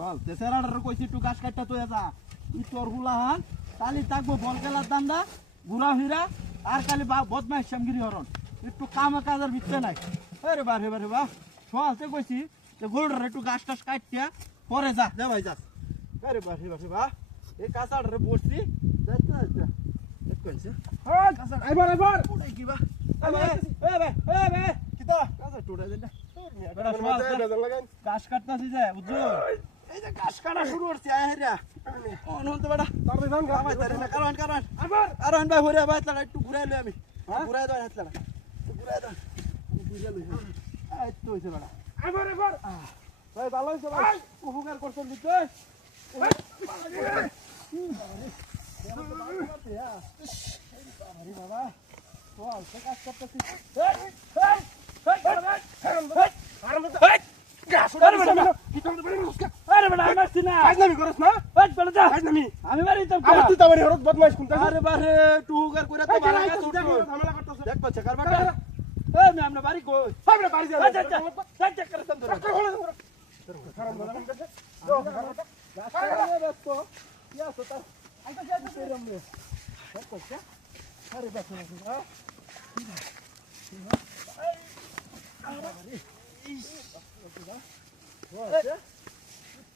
বল তেসেরাডার কইছি একটু গাছ কাটটা তো এটা ই তোর হুলাহান তালি থাকব বল খেলার দান্দা ঘুরা ফিরা আর খালি বা বদমাইশ শ্যামগিরি হরণ। একটু কাম কাজের ভিতরে নাই। আরে বারে বারে বা সকালতে কইছি যে গোলডার একটু গাছ টাছ কাটিয়া পরে যা যা ভাই যা। আরে বারে বারে বা এই কাঁচাড়ারে বসছি। এক কইছে। হ্যাঁ এবার এবার! উড়াই কি বা? গাছ কাটতাছি যে বুঝছ? এই যে গাছ কাটা শুরু করছি আয় হেরিয়া অনন্ত বেটা আমার তারে না কারণ কারণ আবার ভাই ভাই তারা একটু ঘুরাই লই আমি ঘুরাই দাও হাত লাগা ঘুরাই দাও ঘুরাই লই এই তো হইছে বেটা ভাই ভালো হইছে ভাই উপকার করছেন দিতে বাবা চল সে কাজ করতেছি আরে বেটা আমার সিনা ফাজলামি করছ না ওই বেটা যা ফাজলামি আমি বাড়ি তো আমার তুই তাবারে হরত বদমাইশ কোনটা আরে বারে টুকার কইরা তো বারা কাজ উঠছো ঝামেলা করতেছ দেখ পাচ্ছে কার বাটা এই আমি আমরা বাড়ি কই সামনে বাড়ি যা আচ্ছা আচ্ছা চেক চেক করে তন্দুর কিন্তু ওই যে কয়ে দিলাম তোর তো লিমিট আছে আগে লোকটা হেরে আমার লই তোরে মরছে বাড়ি মারে গেলা হ্যাঁ এটা কো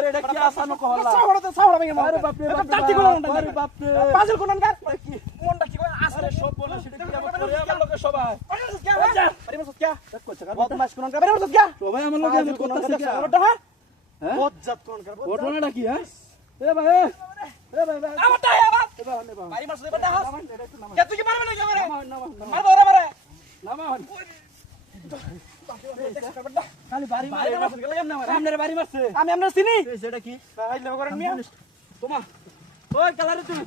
এটা কি আসানো কহলা আরে বাপরে আরে বাপরে আরে সব বলে সেটা কি আমার করে আমার লোকে সবাই বদমাশ কোন কাবে সবাই আমার লোকে আমি করতেছে কি হ্যাঁ বজ্জাত কোন কাবে ঘটনাটা কি হ্যাঁ এ ভাই এ এ ভাই ভাই এ ভাই নে মারে মারছে আমি আপনার চিনি সেটা কি তোমার ওই কালারে তুমি